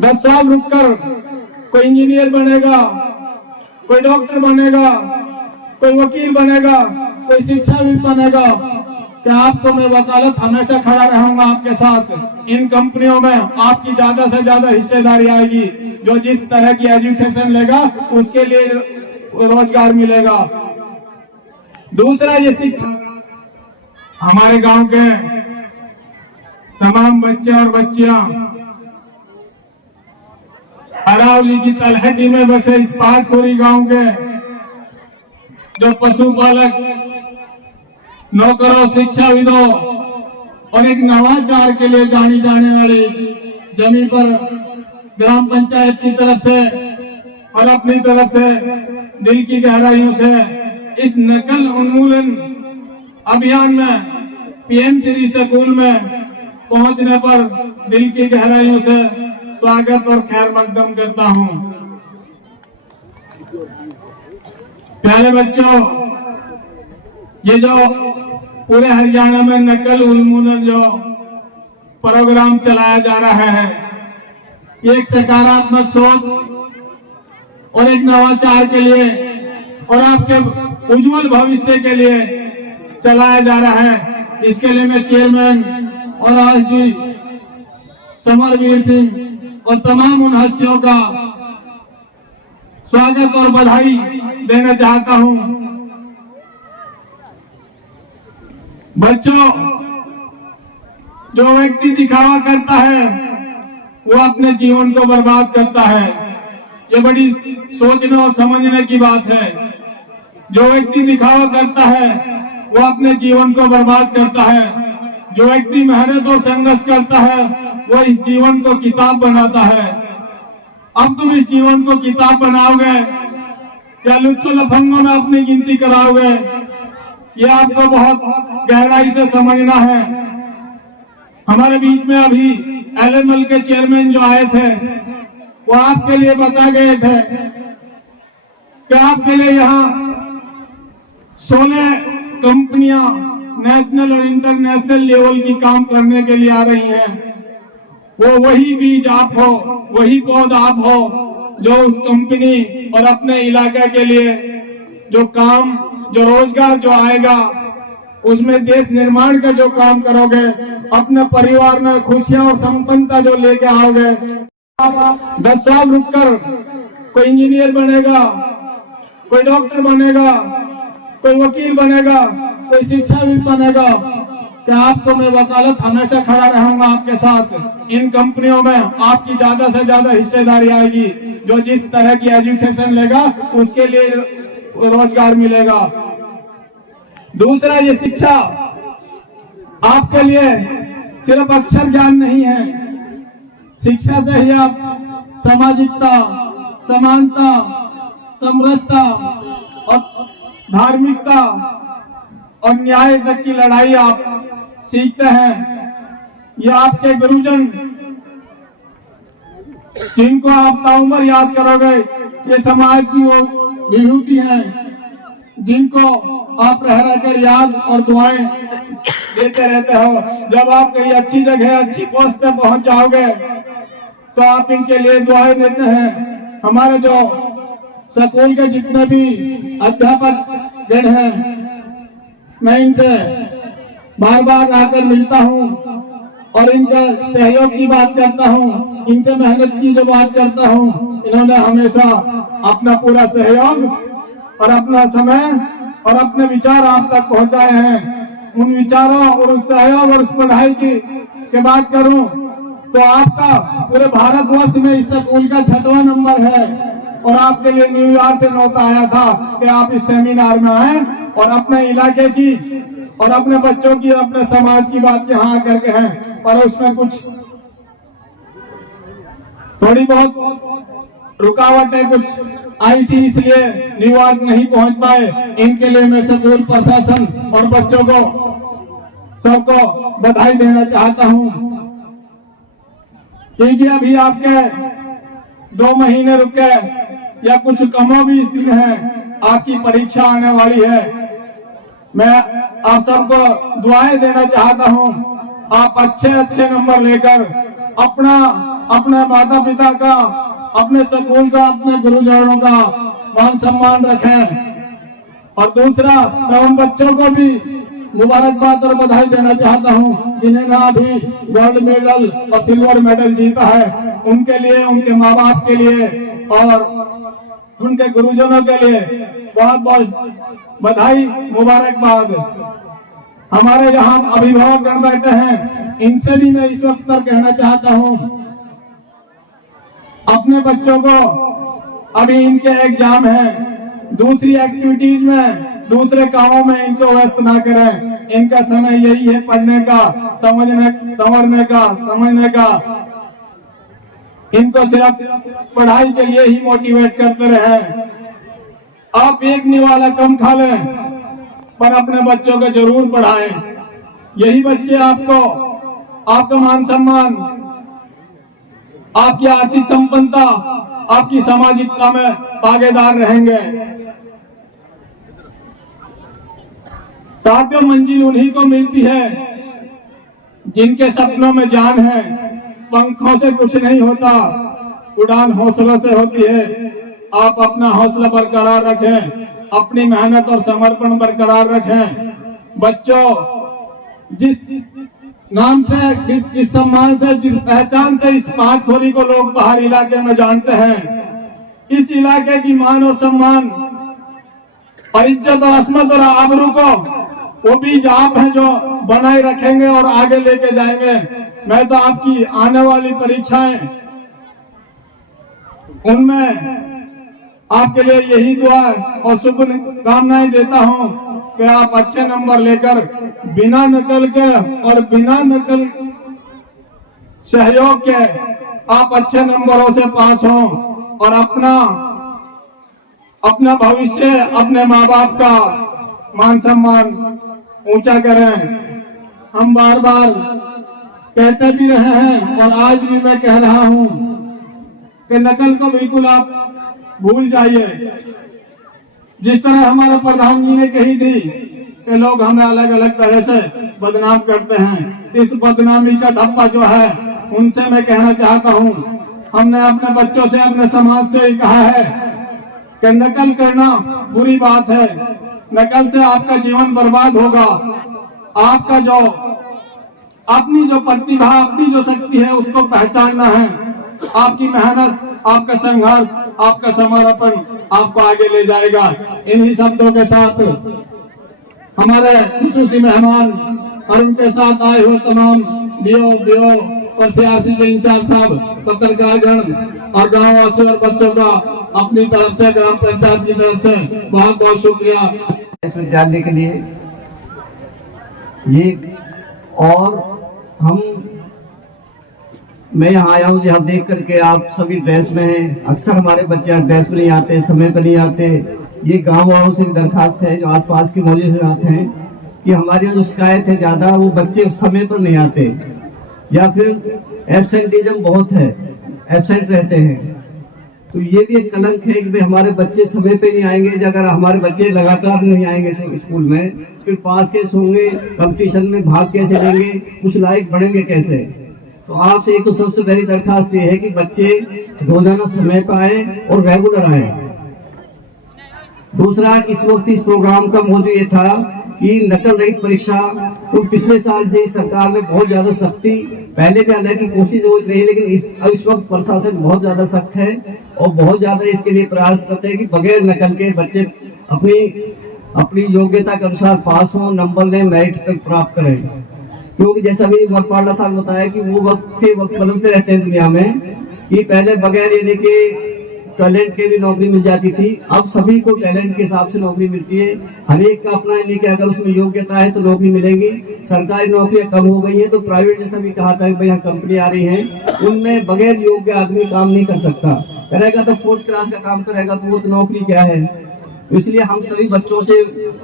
10 साल रुककर कोई इंजीनियर बनेगा, कोई डॉक्टर बनेगा, कोई वकील बनेगा, कोई शिक्षाविद बनेगा, कि आपको मैं वकालत हमेशा खड़ा रहूंगा आपके साथ। इन कंपनियों में आपकी ज्यादा से ज्यादा हिस्सेदारी आएगी। जो जिस तरह की एजुकेशन लेगा उसके लिए रोजगार मिलेगा। दूसरा, ये शिक्षा हमारे गांव के तमाम बच्चे और बच्चियां अरावली की तलहटी में बसे इस पातखोरी गांव के जो पशुपालक, नौकरों, शिक्षाविदों और एक नवाचार के लिए जानी जाने वाली जमीन पर ग्राम पंचायत की तरफ से और अपनी तरफ से दिल की गहराइयों से इस नकल उन्मूलन अभियान में पीएम श्री स्कूल में पहुंचने पर दिल की गहराइयों से स्वागत और खैर मकदम करता हूं। प्यारे बच्चों, ये जो पूरे हरियाणा में नकल उन्मूलन जो प्रोग्राम चलाया जा रहा है, ये एक सकारात्मक सोच और एक नवाचार के लिए और आपके उज्जवल भविष्य के लिए चलाया जा रहा है। इसके लिए मैं चेयरमैन और आज जी समरवीर सिंह और तमाम उन हस्तियों का स्वागत और बधाई देना चाहता हूं। बच्चों, जो व्यक्ति दिखावा करता है वो अपने जीवन को बर्बाद करता है। ये बड़ी सोचने और समझने की बात है। जो व्यक्ति दिखावा करता है वो अपने जीवन को बर्बाद करता है। जो व्यक्ति मेहनत और संघर्ष करता है वो इस जीवन को किताब बनाता है। अब तुम इस जीवन को किताब बनाओगे या लुच्चो लफंगों में अपनी गिनती कराओगे, ये आपको बहुत गहराई से समझना है। हमारे बीच में अभी एलएमएल के चेयरमैन जो आए थे वो आपके लिए बता गए थे कि आपके लिए यहाँ 16 कंपनियां नेशनल और इंटरनेशनल लेवल की काम करने के लिए आ रही हैं। वो वही बीज आप हो, वही पौध आप हो जो उस कंपनी और अपने इलाके के लिए जो काम, जो रोजगार जो आएगा उसमें देश निर्माण का जो काम करोगे, अपने परिवार में खुशियां और संपन्नता जो लेके आओगे। 10 साल रुककर कोई इंजीनियर बनेगा, कोई डॉक्टर बनेगा, कोई वकील बनेगा, कोई शिक्षाविद बनेगा, कि आपको मैं वकालत हमेशा खड़ा रहूंगा आपके साथ। इन कंपनियों में आपकी ज्यादा से ज्यादा हिस्सेदारी आएगी। जो जिस तरह की एजुकेशन लेगा उसके लिए रोजगार मिलेगा। दूसरा, ये शिक्षा आपके लिए सिर्फ अक्षर ज्ञान नहीं है। शिक्षा से ही आप सामाजिकता, समानता, समरसता और धार्मिकता और न्याय तक की लड़ाई आप सीखते हैं। ये आपके गुरुजन जिनको आप ताउम्र याद करोगे, ये समाज की वो विभूति हैं जिनको आप रह रहकर याद और दुआएं देते रहते हो। जब आप कहीं अच्छी जगह, अच्छी पोस्ट पे पहुंच जाओगे तो आप इनके लिए दुआएं देते हैं। हमारे जो स्कूल के जितने भी अध्यापक गण हैं, मैं इनसे बार बार आकर मिलता हूं और इनका सहयोग की बात करता हूं, इनसे मेहनत की जो बात करता हूं। इन्होंने हमेशा अपना पूरा सहयोग और अपना समय और अपने विचार आप तक पहुंचाए हैं। उन विचारों और उस सहयोग और उस पढ़ाई की बात करूं तो आपका पूरे भारतवर्ष में इस स्कूल का 6वां नंबर है। और आपके लिए न्यूयॉर्क से नोट आया था कि आप इस सेमिनार में आए और अपने इलाके की और अपने बच्चों की, अपने समाज की बात यहाँ आकर के हैं। पर उसमें कुछ थोड़ी बहुत रुकावटें कुछ आई थी, इसलिए न्यूयॉर्क नहीं पहुंच पाए। इनके लिए मैं स्कूल प्रशासन और बच्चों को सबको बधाई देना चाहता हूं। क्योंकि अभी आपके 2 महीने रुके या कुछ कमो भी दिन है, आपकी परीक्षा आने वाली है। मैं आप सबको दुआएं देना चाहता हूं। आप अच्छे नंबर लेकर अपना अपने माता पिता का, अपने स्कूल का, अपने गुरुजनों का मान सम्मान रखें। और दूसरा, मैं उन बच्चों को भी मुबारकबाद और बधाई देना चाहता हूं जिन्होंने अभी गोल्ड मेडल और सिल्वर मेडल जीता है। उनके लिए, उनके माँ बाप के लिए और उनके गुरुजनों के लिए बहुत बहुत बधाई, मुबारकबाद। हमारे यहाँ अभिभावक गण बैठे हैं, इनसे भी मैं इस वक्त पर कहना चाहता हूँ, अपने बच्चों को, अभी इनके एग्जाम है, दूसरी एक्टिविटीज में, दूसरे कामों में इनको व्यस्त ना करें। इनका समय यही है पढ़ने का, संवरने का, समझने का। इनको सिर्फ पढ़ाई के लिए ही मोटिवेट करते रहे। आप एक निवाला कम खा लें, पर अपने बच्चों को जरूर पढ़ाएं। यही बच्चे आपको, आपका मान सम्मान, आपकी आर्थिक संपन्नता, आपकी सामाजिकता में भागीदार रहेंगे। साथियों, मंजिल उन्हीं को मिलती है जिनके सपनों में जान है। पंखों से कुछ नहीं होता, उड़ान हौसलों से होती है। आप अपना हौसला बरकरार रखें, अपनी मेहनत और समर्पण बरकरार रखें। बच्चों, जिस नाम से, जिस सम्मान से, जिस पहचान से इस पातखोरी को लोग पहाड़ी इलाके में जानते हैं, इस इलाके की मान और सम्मान और इज्जत और अस्मत और आबरू को वो बीज आप हैं जो बनाए रखेंगे और आगे लेके जाएंगे। मैं तो आपकी आने वाली परीक्षाएं, उनमें आपके लिए यही दुआ और शुभकामनाएं देता हूं कि आप अच्छे नंबर लेकर बिना नकल के और बिना नकल सहयोग के आप अच्छे नंबरों से पास हों और अपना भविष्य, अपने माँ बाप का मान सम्मान ऊंचा करें। हम बार बार कहते भी रहे हैं और आज भी मैं कह रहा हूं कि नकल को बिल्कुल आप भूल जाइए। जिस तरह हमारे प्रधान जी ने कही थी कि लोग हमें अलग अलग तरह से बदनाम करते हैं, इस बदनामी का धब्बा जो है उनसे मैं कहना चाहता हूं, हमने अपने बच्चों से, अपने समाज से ही कहा है कि नकल करना बुरी बात है। नकल से आपका जीवन बर्बाद होगा। आपका जो अपनी जो प्रतिभा, अपनी जो शक्ति है उसको पहचानना है। आपकी मेहनत, आपका संघर्ष, आपका समर्पण आपको आगे ले जाएगा। इन्हीं शब्दों के साथ हमारे खुसूसी मेहमान और उनके साथ आए हुए तमाम बीओ और सियासी जो इंचार्ज साहब, पत्रकार गण और गाँव वासियों और बच्चों का अपनी तरफ से, ग्राम पंचायत की तरफ से बहुत बहुत शुक्रिया इस विद्यालय के लिए। ये और मैं यहाँ आया हूँ, यहाँ देख करके आप सभी ड्रेस में हैं। अक्सर हमारे बच्चे ड्रेस में नहीं आते, समय पर नहीं आते। ये गांव वालों से दरखास्त है जो आसपास के मौजे से आते हैं कि हमारे यहाँ जो शिकायत है ज्यादा, वो बच्चे समय पर नहीं आते या फिर एब्सेंटिज्म बहुत है, एब्सेंट रहते हैं। तो ये भी एक कलंक है कि हमारे बच्चे समय पे नहीं आएंगे। अगर हमारे बच्चे लगातार नहीं आएंगे स्कूल में, फिर पास कैसे होंगे, कंपटीशन में भाग कैसे लेंगे, कुछ लायक बढ़ेंगे कैसे। तो आपसे एक तो सबसे पहली दरखास्त ये है कि बच्चे रोजाना समय पर आए और रेगुलर आए। दूसरा, इस वक्त इस प्रोग्राम का मौजूद ये था कि नकल रहित परीक्षा, तो पिछले साल से सरकार ने बहुत ज्यादा सख्ती, पहले भी हालांकि कोशिश होती रही, लेकिन इस वक्त प्रशासन बहुत ज्यादा सख्त है और बहुत ज्यादा इसके लिए प्रयास करते हैं कि बगैर नकल के बच्चे अपनी योग्यता के अनुसार पास हो, नंबर लें, मेरिट प्राप्त करें। क्योंकि जैसा भी पांडा साहब बताया कि वो वक्त बदलते रहते हैं दुनिया में, कि पहले बगैर यानी के टैलेंट के भी नौकरी मिल जाती थी, अब सभी को टैलेंट के हिसाब से नौकरी मिलती है। हर एक का अपना यानी कि अगर उसमें योग्यता है तो नौकरी मिलेगी। सरकारी नौकरियां कम हो गई है, तो प्राइवेट जैसा भी कहा था कि भाई यहाँ कंपनी आ रही है, उनमें बगैर योग्य आदमी काम नहीं कर सकता। करेगा तो 4th क्लास का काम करेगा तो वो तो नौकरी क्या है। इसलिए हम सभी बच्चों से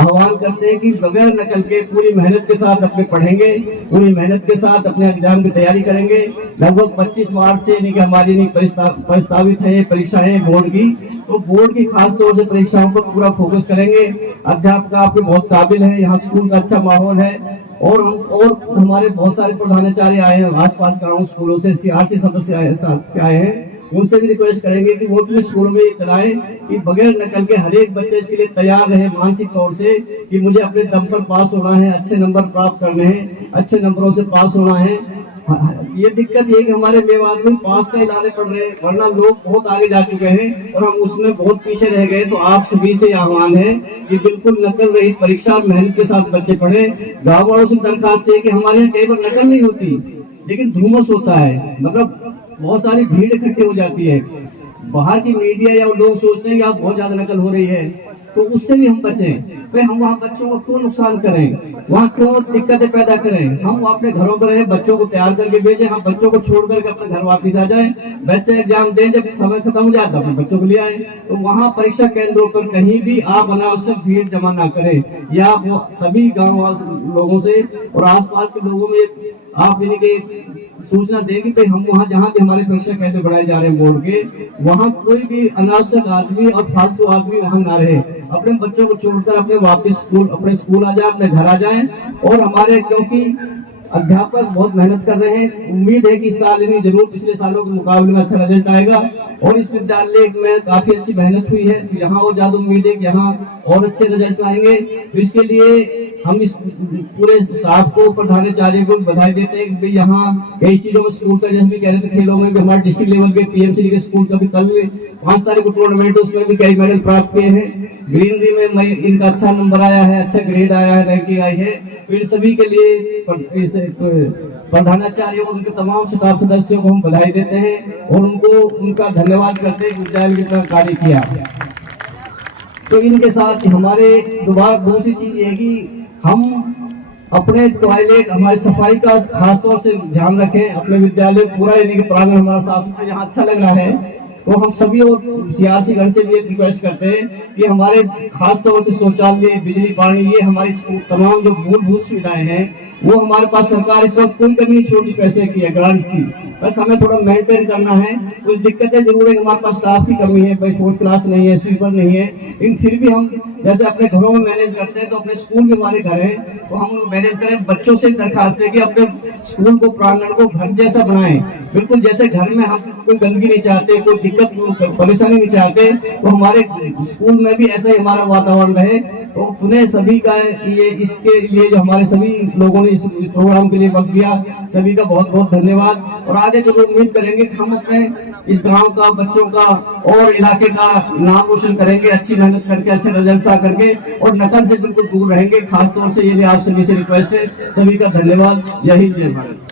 आह्वान करते हैं कि बगैर नकल के पूरी मेहनत के साथ अपने पढ़ेंगे, पूरी मेहनत के साथ अपने एग्जाम की तैयारी करेंगे। लगभग 25 मार्च से यानी कि हमारी प्रस्तावित है परीक्षाएं बोर्ड की, तो बोर्ड की खास तौर से परीक्षाओं पर पूरा फोकस करेंगे। अध्यापक आपके बहुत काबिल है, यहाँ स्कूल का अच्छा माहौल है, और हमारे बहुत सारे प्रधानाचार्य आए हैं आसपास गाँव स्कूलों से, सीआरसी सदस्य आए हैं, उनसे भी रिक्वेस्ट करेंगे कि वो अपने स्कूलों में ये चलाएं कि बगैर नकल के हर एक बच्चे इसके लिए तैयार रहे मानसिक तौर से कि मुझे अपने दम पर पास होना है, अच्छे नंबर प्राप्त करने हैं, अच्छे नंबरों से पास होना है। ये दिक्कत ये कि हमारे मेवात में पास का ही लाने पड़ रहे हैं, वरना लोग बहुत आगे जा चुके हैं और हम उसमें बहुत पीछे रह गए। तो आप सभी से आह्वान है कि बिल्कुल नकल रहित परीक्षा, मेहनत के साथ बच्चे पढ़े। गाँव वालों से दरखास्त है कि हमारे यहाँ कई बार नकल नहीं होती लेकिन धुमस होता है, मतलब बहुत सारी भीड़ इकट्ठी हो जाती है। बाहर की मीडिया या लोग सोचते हैं कि आप बहुत ज्यादा नकल हो रही है, तो उससे भी हम बचें। भाई हम वहाँ बच्चों को क्यों नुकसान करें, वहाँ क्यों दिक्कतें पैदा करें। हम अपने घरों पर रहें, बच्चों को तैयार करके भेजें, हम बच्चों को छोड़ करके अपने घर वापस आ जाएं, बच्चे एग्जाम दें, जब समय खत्म हो जाए तो अपने बच्चों को ले आए। तो वहाँ परीक्षा केंद्रों पर कहीं भी आप अनावश्यक भीड़ जमा ना करें, या सभी गाँव लोगों से और आसपास के लोगों में आप यानी कि सूचना देंगे कि हम वहाँ जहाँ भी हमारे परीक्षा केंद्र बढ़ाए जा रहे हैं बोर्ड के, वहाँ कोई भी अनावश्यक आदमी और फालतू आदमी वहाँ ना रहे। अपने बच्चों को छोड़कर अपने स्कूल आ जाए, अपने घर आ जाएं। और हमारे क्योंकि अध्यापक बहुत मेहनत कर रहे हैं, उम्मीद है कि इस साल इन्हें जरूर पिछले सालों के मुकाबले में अच्छा रिजल्ट आएगा। और इस विद्यालय में काफी अच्छी मेहनत हुई है, तो यहाँ और ज्यादा उम्मीद है कि यहाँ और अच्छे रिजल्ट आएंगे। तो इसके लिए हम इस पूरे स्टाफ को, प्रधानाचार्य को बधाई देते हैं कि यहाँ कई चीजों में स्कूल का, जैसे भी कह रहे थे खेलों में भी हमारे डिस्ट्रिक्ट लेवल के पीएमसी के स्कूल का भी कल 5 तारीख को टूर्नामेंट, उसमें भी कई मेडल प्राप्त किए हैं। ग्रीनरी में इनका अच्छा नंबर आया है, अच्छा ग्रेड आया है, रैंकिंग आई है। तो इन सभी के लिए प्रधानाचार्य और उनके तमाम स्टाफ सदस्यों को हम बधाई देते हैं और उनका धन्यवाद करते हैं विद्यालय ने इतना कार्य किया। तो इनके साथ हमारे दूसरी चीज ये है कि हम अपने टॉयलेट, हमारी सफाई का खासतौर से ध्यान रखें। अपने विद्यालय पूरा यानी कि प्रांगण हमारा साफ, यहाँ अच्छा लग रहा है, तो हम सभी और सीआरसी गण से भी रिक्वेस्ट करते हैं कि हमारे खास तौर से शौचालय, बिजली, पानी, ये हमारी तमाम जो मूलभूत सुविधाएं हैं वो हमारे पास सरकार इस वक्त कोई कमी छोटी पैसे की है, ग्रांट्स की, बस हमें थोड़ा मेंटेन करना है। कुछ दिक्कतें जरूर है, हमारे पास स्टाफ की कमी है, भाई 4th क्लास नहीं है, स्वीपर नहीं है, लेकिन फिर भी हम जैसे अपने घरों में मैनेज करते हैं तो अपने स्कूल भी हमारे घर है तो हम लोग मैनेज करें। बच्चों से दरखास्त है कि अपने स्कूल को, प्रांगण को घर जैसा बनाएं, बिल्कुल जैसे घर में हम कोई गंदगी नहीं चाहते, कोई दिक्कत परेशानी नहीं चाहते, तो हमारे स्कूल में भी ऐसा ही हमारा वातावरण रहे। तो पुनः सभी का ये, इसके लिए जो हमारे सभी लोगों ने इस प्रोग्राम के लिए वक्त दिया, सभी का बहुत बहुत धन्यवाद। और आगे जब उम्मीद करेंगे कि हम अपने इस गांव का, बच्चों का और इलाके का नाम रोशन करेंगे, अच्छी मेहनत करके, अच्छे रिजल्ट करके, और नकल से बिल्कुल दूर रहेंगे। खासतौर से ये आप सभी से रिक्वेस्ट है। सभी का धन्यवाद। जय हिंद, जय भारत।